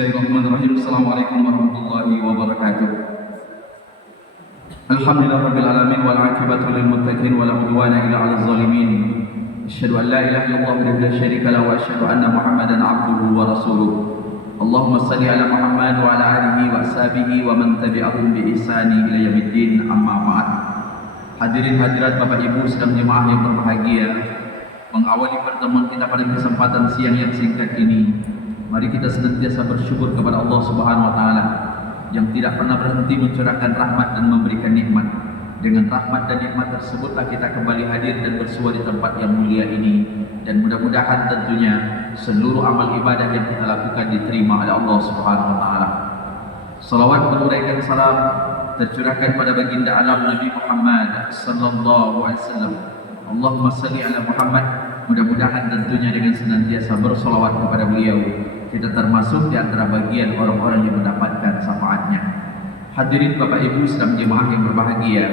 Bismillahirrahmanirrahim. Assalamualaikum warahmatullahi wabarakatuh. Alhamdulillahirabbil alamin wal 'aqibatu lil muttaqin wa la 'udwana illa 'alal zalimin. Asyhadu an la ilaha illallah wahdahu la syarika lahu wa asyhadu anna Muhammadan 'abduhu wa rasuluh. Allahumma shalli ala Muhammad wa ala alihi wa sahbihi wa man tabi'ahum bi ihsani ila yaumiddin. Amma ba'd. Hadirin hadirat Bapak Ibu sedang jemaah yang berbahagia, mengawali pertemuan kita pada kesempatan siang yang singkat ini, mari kita senantiasa bersyukur kepada Allah Subhanahu wa taala yang tidak pernah berhenti mencurahkan rahmat dan memberikan nikmat. Dengan rahmat dan nikmat tersebutlah kita kembali hadir dan bersua di tempat yang mulia ini, dan mudah-mudahan tentunya seluruh amal ibadah yang kita lakukan diterima oleh Allah Subhanahu wa taala. Salawat beruraikan salam tercurahkan pada baginda alam Nabi Muhammad sallallahu alaihi wasallam. Allahumma salli ala Muhammad. Mudah-mudahan tentunya dengan senantiasa bersolawat kepada beliau, kita termasuk di antara bagian orang-orang yang mendapatkan syafaatnya. Hadirin Bapak Ibu sedang jemaah yang berbahagia,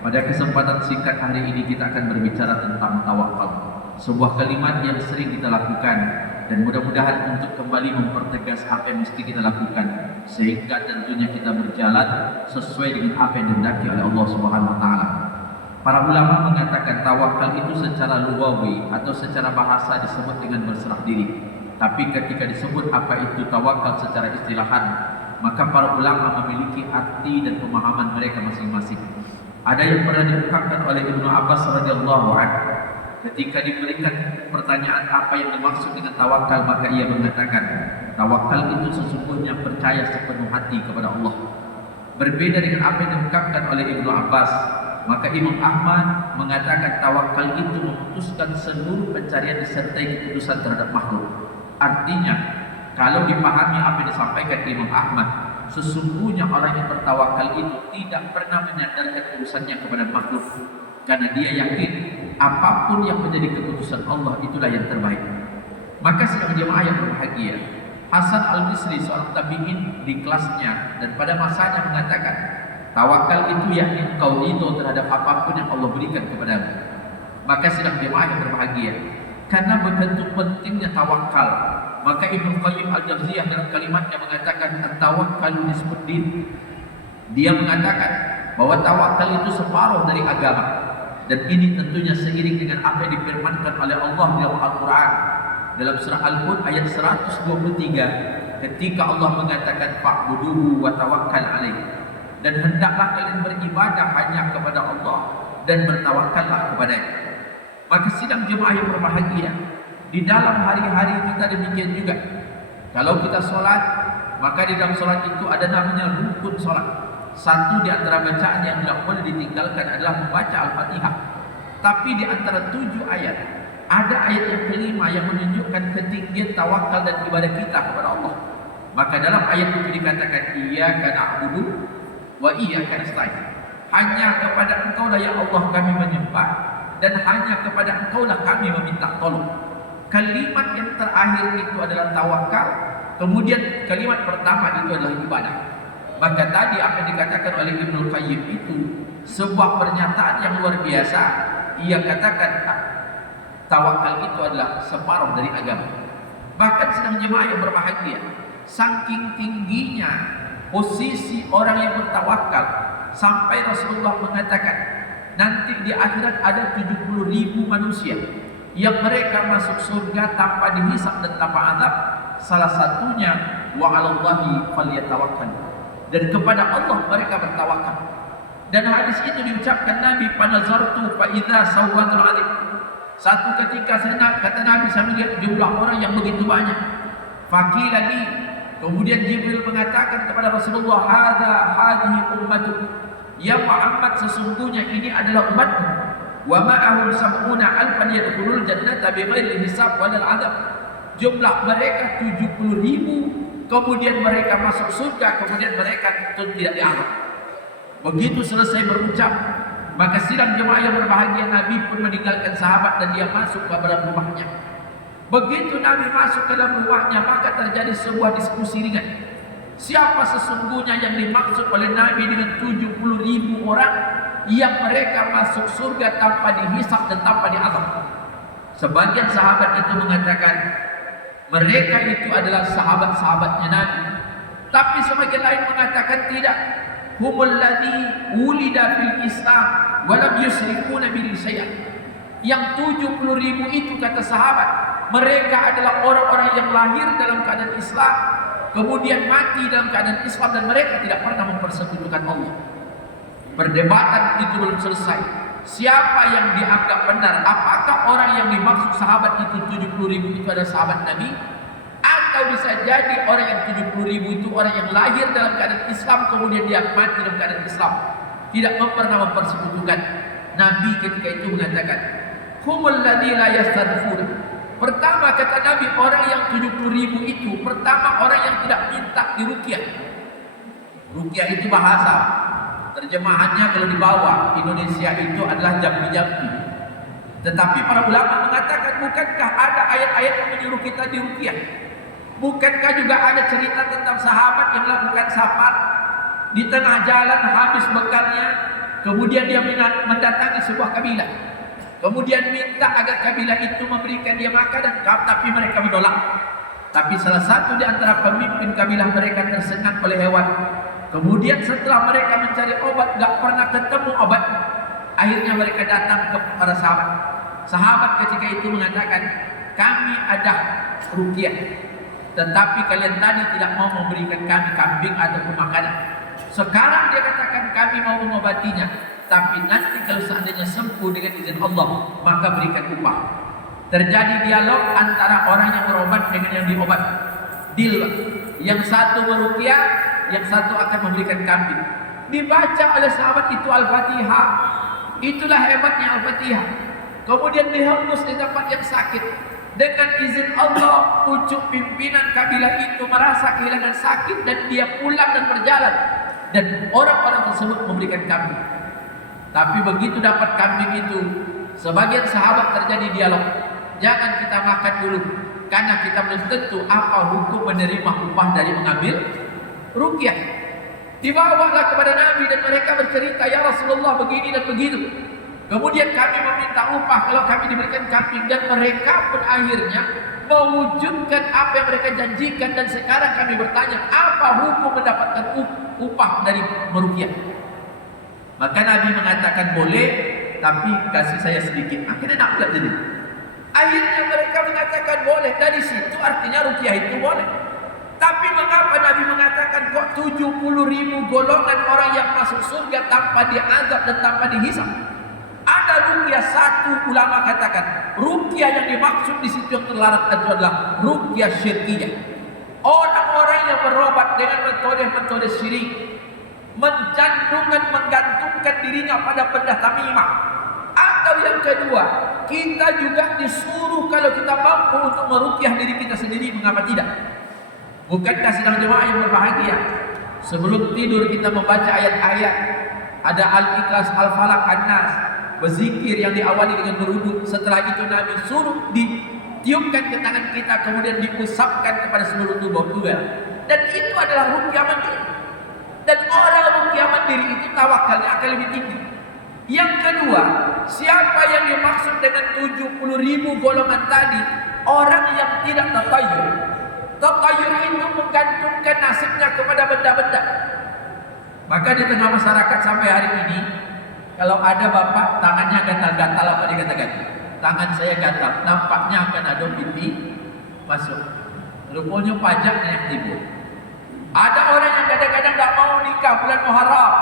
pada kesempatan singkat hari ini kita akan berbicara tentang tawakal, sebuah kalimat yang sering kita lakukan, dan mudah-mudahan untuk kembali mempertegas apa yang mesti kita lakukan, sehingga tentunya kita berjalan sesuai dengan apa yang dihendaki oleh Allah Subhanahu wa taala. Para ulama mengatakan tawakal itu secara lugawi atau secara bahasa disebut dengan berserah diri. Tapi ketika disebut apa itu tawakal secara istilahan, maka para ulama memiliki arti dan pemahaman mereka masing-masing. Ada yang pernah diungkapkan oleh Ibnu Abbas radhiyallahu anhu. Ketika diberikan pertanyaan apa yang dimaksud dengan tawakal, maka ia mengatakan, tawakal itu sesungguhnya percaya sepenuh hati kepada Allah. Berbeda dengan apa yang diungkapkan oleh Ibnu Abbas, maka Imam Ahmad mengatakan tawakal itu memutuskan seluruh pencarian disertai keputusan terhadap makhluk. Artinya, kalau dipahami apa yang disampaikan Imam Ahmad, sesungguhnya orang yang bertawakal itu tidak pernah menyandarkan urusannya kepada makhluk, karena dia yakin apapun yang menjadi keputusan Allah itulah yang terbaik. Maka sedang jemaah yang berbahagia, Hasan Al-Bisri seorang tabi'in di kelasnya dan pada masanya mengatakan, tawakal itu yakni engkau ridho terhadap apapun yang Allah berikan kepadamu. Maka sedang jemaah yang berbahagia, karena begitu pentingnya tawakal, maka Ibnu Qayyim Al-Jauziyah dalam kalimatnya mengatakan at-tawakkalu nisfuddin. Dia mengatakan bahwa tawakal itu separuh dari agama, dan ini tentunya seiring dengan apa yang difirmankan oleh Allah dalam Al-Quran dalam surah Al-Hud ayat 123, ketika Allah mengatakan fa'buduhu wa tawakkal alaih, dan hendaklah kalian beribadah hanya kepada Allah dan bertawakallah kepadanya. Maka sidang jemaah yang berbahagia, di dalam hari-hari kita demikian juga. Kalau kita sholat, maka di dalam sholat itu ada namanya rukun sholat. Satu di antara bacaan yang tidak boleh ditinggalkan adalah membaca Al-Fatihah. Tapi di antara 7 ayat, ada ayat yang kelima yang menunjukkan ketinggian tawakal dan ibadah kita kepada Allah. Maka dalam ayat itu dikatakan iyyaka na'budu wa iyyaka nasta'in. Hanya kepada Engkau lah ya Allah kami menyembah, dan hanya kepada Engkau lah kami meminta tolong. Kalimat yang terakhir itu adalah tawakal, kemudian kalimat pertama itu adalah ibadah. Maka tadi apa yang dikatakan oleh Ibnu Qayyim itu sebuah pernyataan yang luar biasa. Ia katakan tawakal itu adalah separuh dari agama. Bahkan sedang jemaah yang berbahagia, saking tingginya posisi orang yang bertawakal sampai Rasulullah mengatakan nanti di akhirat ada 70.000 manusia yang mereka masuk surga tanpa dihisab dan tanpa azab. Salah satunya wa 'alallahi falyatawakkal, dan kepada Allah mereka bertawakal. Dan hadis itu diucapkan Nabi panazartu fa idza sawwatul alim. Satu ketika kata Nabi, saya melihat jumlah orang yang begitu banyak. Faqila li, kemudian Jibril mengatakan kepada Rasulullah, hadhihi ummatu, ya Muhammad sesungguhnya ini adalah umatmu. Wa ma'ahum sab'una alfan yadkhulul jannata bighairi hisab wal adab. Jumlah mereka 70.000, kemudian mereka masuk surga, kemudian mereka tentu tidak diazab. Begitu selesai berucap, maka sidang jemaah yang berbahagia, Nabi pun meninggalkan sahabat dan dia masuk ke dalam rumahnya. Begitu Nabi masuk ke dalam rumahnya, maka terjadi sebuah diskusi ringan. Siapa sesungguhnya yang dimaksud oleh Nabi dengan 70.000 orang yang mereka masuk surga tanpa dihisab dan tanpa diazab? Sebagian sahabat itu mengatakan Mereka itu adalah sahabat-sahabatnya Nabi. Tapi sebagian lain mengatakan tidak. Humul ladzi wulida fil Islam wa lam yusrifuna bil syai'. Yang 70.000 itu kata sahabat, mereka adalah orang-orang yang lahir dalam keadaan Islam, kemudian mati dalam keadaan Islam, dan mereka tidak pernah mempersekutukan Allah. Perdebatan itu belum selesai. Siapa yang dianggap benar? Apakah orang yang dimaksud sahabat itu 70.000 itu adalah sahabat Nabi? Atau bisa jadi orang yang 70.000 itu orang yang lahir dalam keadaan Islam, kemudian dia mati dalam keadaan Islam, tidak pernah mempersekutukan. Nabi ketika itu mengatakan, humul ladzi la yastarfuna. Pertama kata Nabi, orang yang 70.000 itu pertama orang yang tidak minta diruqyah. Ruqyah itu bahasa terjemahannya kalau di bawah Indonesia itu adalah jampi-jampi. Tetapi para ulama mengatakan, bukankah ada ayat-ayat yang menyuruh kita diruqyah? Bukankah juga ada cerita tentang sahabat yang melakukan safar di tengah jalan habis bekalnya, kemudian dia mendatangi sebuah kabilah, kemudian minta agar kabilah itu memberikan dia makan, tapi mereka menolak. Tapi salah satu di antara pemimpin kabilah mereka tersengat oleh hewan. Kemudian setelah mereka mencari obat, gak pernah ketemu obat. Akhirnya mereka datang ke para sahabat. Sahabat ketika itu mengatakan, kami ada ruqyah, tetapi kalian tadi tidak mau memberikan kami kambing ataupun makanan. Sekarang dia katakan kami mau mengobatinya, tapi nanti kalau seandainya sembuh dengan izin Allah, maka berikan upah. Terjadi dialog antara orang yang berobat dengan yang diobat. Deal. Yang satu meruqyah, yang satu akan memberikan kambing. Dibaca oleh sahabat itu Al-Fatihah. Itulah hebatnya Al-Fatihah. Kemudian dihembus di tempat yang sakit. Dengan izin Allah, pucuk pimpinan kabilah itu merasa kehilangan sakit dan dia pulang dan berjalan. Dan orang-orang tersebut memberikan kambing. Tapi begitu dapat kambing itu, sebagian sahabat terjadi dialog. Jangan kita makan dulu, karena kita belum tentu apa hukum menerima upah dari mengambil ruqyah. Dibawalah kepada Nabi dan mereka bercerita, ya Rasulullah begini dan begitu. Kemudian kami meminta upah kalau kami diberikan kambing, dan mereka pun akhirnya mewujudkan apa yang mereka janjikan. Dan sekarang kami bertanya, apa hukum mendapatkan upah dari meruqyah? Maka Nabi mengatakan boleh, tapi kasih saya sedikit. Akhirnya nak pula jadi. Akhirnya mereka mengatakan boleh. Dari situ artinya ruqyah itu boleh. Tapi mengapa Nabi mengatakan kok 70.000 golongan orang yang masuk surga tanpa diazab dan tanpa dihisab? Ada ruqyah, satu ulama katakan ruqyah yang dimaksud di situ yang terlarang itu adalah ruqyah syirkiyah. Orang-orang yang berobat dengan metode-metode syirik, menggantungkan dirinya pada benda tamimah. Atau yang kedua, kita juga disuruh kalau kita mampu untuk meruqyah diri kita sendiri, mengapa tidak? Bukankah sidang jemaah yang berbahagia, sebelum tidur kita membaca ayat-ayat, ada Al-Ikhlas, Al-Falaq, An-Nas, berzikir yang diawali dengan berwudu. Setelah itu Nabi suruh ditiupkan ke tangan kita, kemudian diusapkan kepada seluruh tubuh juga. Dan itu adalah ruqyah mandiri. Dan orang ruqyah mandiri itu tawakalnya akan lebih tinggi. Yang kedua, siapa yang dimaksud dengan 70.000 golongan tadi? Orang yang tidak tatayyur. Tatayyur itu menggantungkan nasibnya kepada benda-benda. Maka di tengah masyarakat sampai hari ini, kalau ada bapak tangannya gatal-gatal, apa dikatakan? Tangan saya gatal, nampaknya akan ada binti masuk. Rupanya pajaknya yang timbul. Ada orang yang kadang-kadang tak mau nikah bulan Muharram.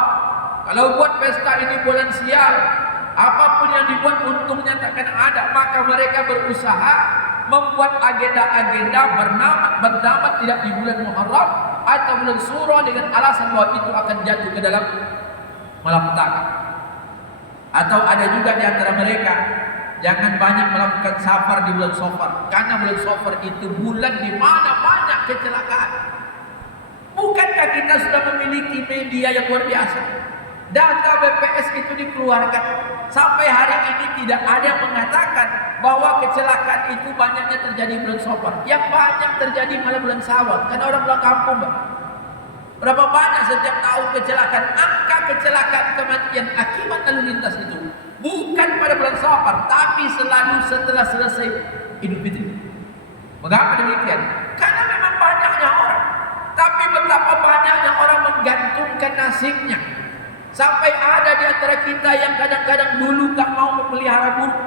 Kalau buat pesta ini bulan sial, apapun yang dibuat untungnya takkan ada. Maka mereka berusaha membuat agenda-agenda bernama tidak di bulan Muharram atau bulan Surah dengan alasan bahwa itu akan jatuh ke dalam malapetaka. Atau ada juga di antara mereka, jangan banyak melakukan safar di bulan Safar, karena bulan Safar itu bulan di mana banyak kecelakaan. Bukankah kita sudah memiliki media yang luar biasa? Data BPS itu dikeluarkan. Sampai hari ini tidak ada yang mengatakan bahwa kecelakaan itu banyaknya terjadi bulan Safar. Yang banyak terjadi malah bulan Syawal, karena orang pulang kampung, Mbak. Berapa banyak setiap tahun kecelakaan, angka kecelakaan kematian akibat lalu lintas itu bukan pada bulan Safar, tapi selalu setelah selesai Idul Fitri. Mengapa demikian? Karena memang banyaknya orang. Tapi betapa banyaknya orang menggantungkan nasibnya. Sampai ada di antara kita yang kadang-kadang dulu tak mau memelihara burung.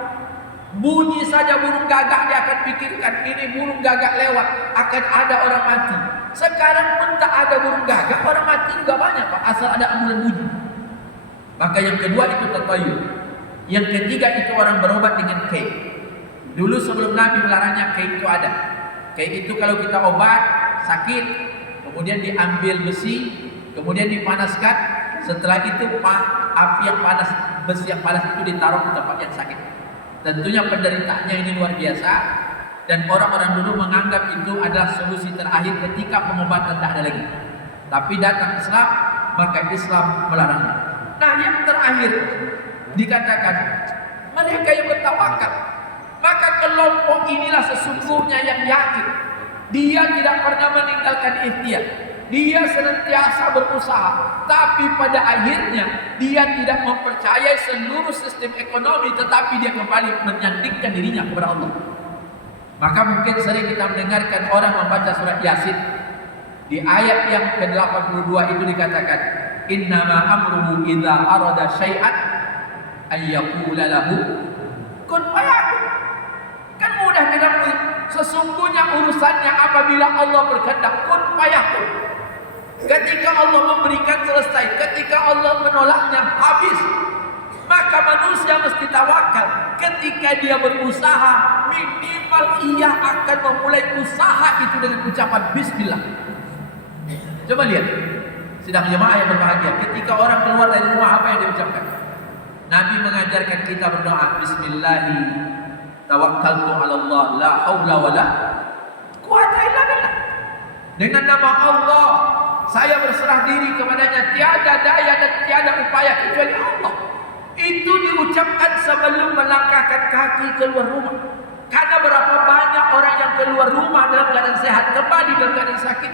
Bunyi saja burung gagak dia akan pikirkan, ini burung gagak lewat, akan ada orang mati. Sekarang pun tak ada burung gagak, orang mati juga banyak Pak, asal ada ambulan bunyi. Maka yang kedua itu tatayur. Yang ketiga itu orang berobat dengan kay. Dulu sebelum Nabi melarangnya, kay itu ada. Kay itu kalau kita obat sakit, kemudian diambil besi, kemudian dipanaskan, setelah itu api yang panas, besi yang panas itu ditaruh di tempat yang sakit. Tentunya penderitaannya ini luar biasa, dan orang-orang dulu menganggap itu adalah solusi terakhir ketika pengobatan tidak ada lagi. Tapi datang Islam, maka Islam melarangnya. Nah, yang terakhir dikatakan mereka yang bertawakal. Maka kelompok inilah sesungguhnya yang yakin. Dia tidak pernah meninggalkan ikhtiar. Dia senantiasa berusaha, tapi pada akhirnya dia tidak mempercayai seluruh sistem ekonomi, tetapi dia kembali menyandingkan dirinya kepada Allah. Maka mungkin sering kita mendengarkan orang membaca surat Yasin. Di ayat yang ke-82 itu dikatakan, innama amruhu idza arada syai'an ayyaqula lahu kun fayakun. Kan mudah kita mengerti. Sesungguhnya urusannya apabila Allah berkehendak, kun fayakun. Ketika Allah memberikan selesai, ketika Allah menolaknya habis. Maka manusia mesti tawakal. Ketika dia berusaha, minimal ia akan memulai usaha itu dengan ucapan bismillah. Coba lihat, sedang jemaah yang berbahagia, ketika orang keluar dari rumah apa yang diucapkan? Nabi mengajarkan kita berdoa, Bismillahi tawakkaltu ala Allah, la haula wa la quwata illa billah. Dengan nama Allah saya berserah diri kepadanya, tiada daya dan tiada upaya kecuali Allah. Itu diucapkan sebelum melangkahkan kaki keluar rumah. Karena berapa banyak orang yang keluar rumah dalam keadaan sehat, kembali dalam keadaan sakit.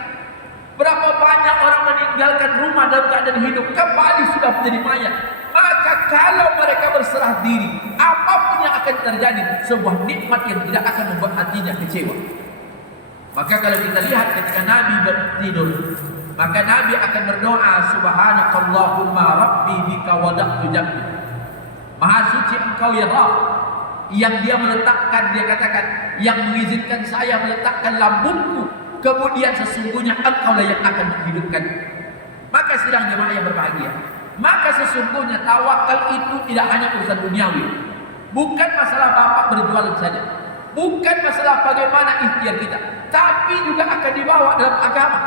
Berapa banyak orang meninggalkan rumah dalam keadaan hidup, kembali sudah menjadi mayat. Maka kalau mereka berserah diri, apapun yang akan terjadi, sebuah nikmat yang tidak akan membuat hatinya kecewa. Maka kalau kita lihat ketika Nabi bertidur, maka Nabi akan berdoa, Subhanakallahumma Rabbi bika wada'tu jambi. Maha suci engkau ya Rabb, yang dia meletakkan, dia katakan, yang mengizinkan saya meletakkan lambungku, kemudian sesungguhnya engkau lah yang akan menghidupkan. Maka sidang jemaah yang berbahagia, maka sesungguhnya tawakal itu tidak hanya urusan duniawi. Bukan masalah bapak berjualan saja, bukan masalah bagaimana ikhtiar kita, tapi juga akan dibawa dalam agama.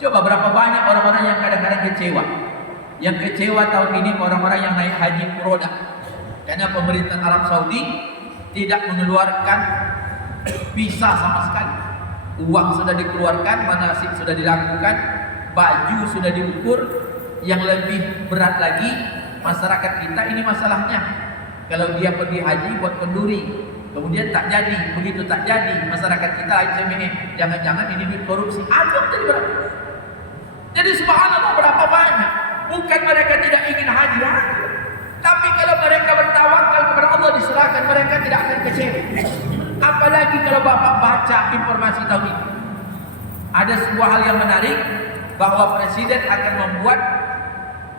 Coba berapa banyak orang-orang yang kadang-kadang kecewa. Yang kecewa tahun ini orang-orang yang naik haji furoda, karena pemerintah Arab Saudi tidak mengeluarkan visa sama sekali. Uang sudah dikeluarkan, manasik sudah dilakukan, baju sudah diukur. Yang lebih berat lagi, masyarakat kita ini masalahnya, kalau dia pergi haji buat kenduri, kemudian tak jadi, begitu tak jadi, masyarakat kita jangan-jangan ini duit korupsi. Ada jadi berat. Jadi subhanallah, berapa banyak. Bukan mereka tidak ingin haji, tapi kalau mereka bertawakal kepada Allah, diserahkan, mereka tidak akan kecewa. Apalagi kalau bapak baca informasi tahun ini, ada sebuah hal yang menarik, bahwa presiden akan membuat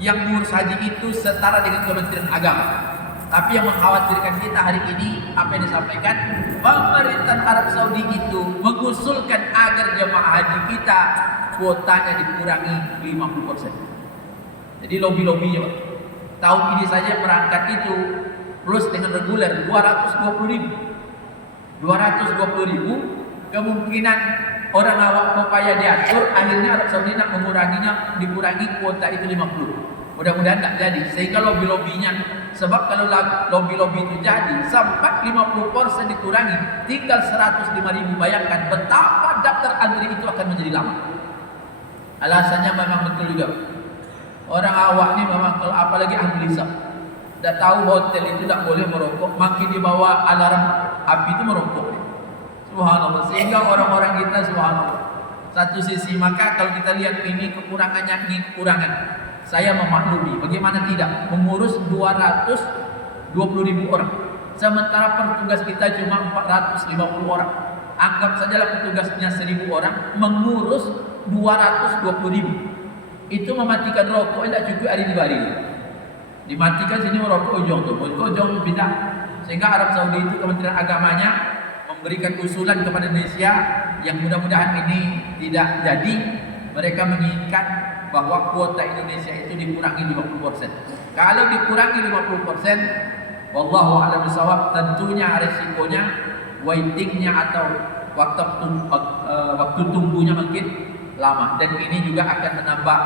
yang mengurus haji itu setara dengan Kementerian Agama. Tapi yang mengkhawatirkan kita hari ini, apa yang disampaikan, pemerintah Arab Saudi itu mengusulkan agar jemaah haji kita kuotanya dikurangi 50%. Jadi lobby-lobbynya Pak. Tahun ini saja berangkat itu plus dengan reguler 220.000. 220.000, kemungkinan orang awak upaya diatur, akhirnya Arab Saudi nak menguranginya, dikurangi kuota itu 50. Mudah-mudahan tak jadi, sehingga lobby-lobbynya, sebab kalau lobby-lobby itu jadi, sampai 50% dikurangi, tinggal 105.000, bayangkan betapa daftar antri itu akan menjadi lama. Alasannya memang betul juga. Orang awak ni memang, kalau apalagi ahli hisab, dah tahu hotel itu tak boleh merokok, makin dibawa alarm api itu merokok. Subhanallah, sehingga orang-orang kita subhanallah. Satu sisi, maka kalau kita lihat ini kekurangannya, ini kekurangan. Saya memaklumi, bagaimana tidak mengurus 220.000 orang, sementara petugas kita cuma 450 orang. Anggap sajalah petugasnya 1000 orang mengurus 220.000. Itu mematikan rokok tidak cukup hari 2 hari. Dimatikan sini rokok ujung tuh, ujung pindah. Sehingga Arab Saudi itu Kementerian Agamanya memberikan usulan kepada Indonesia yang mudah-mudahan ini tidak jadi. Mereka menginginkan bahwa kuota Indonesia itu dikurangi 50%. Kalau dikurangi 50%, wallahu a'lam bishawab, tentunya resikonya waitingnya atau waktu tunggunya makin lama, dan ini juga akan menambah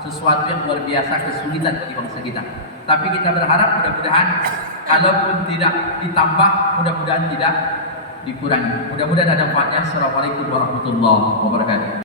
sesuatu yang luar biasa, kesulitan bagi bangsa kita. Tapi kita berharap mudah-mudahan kalaupun tidak ditambah, mudah-mudahan tidak dikurangi. Mudah-mudahan ada manfaatnya. Assalamualaikum warahmatullahi wabarakatuh.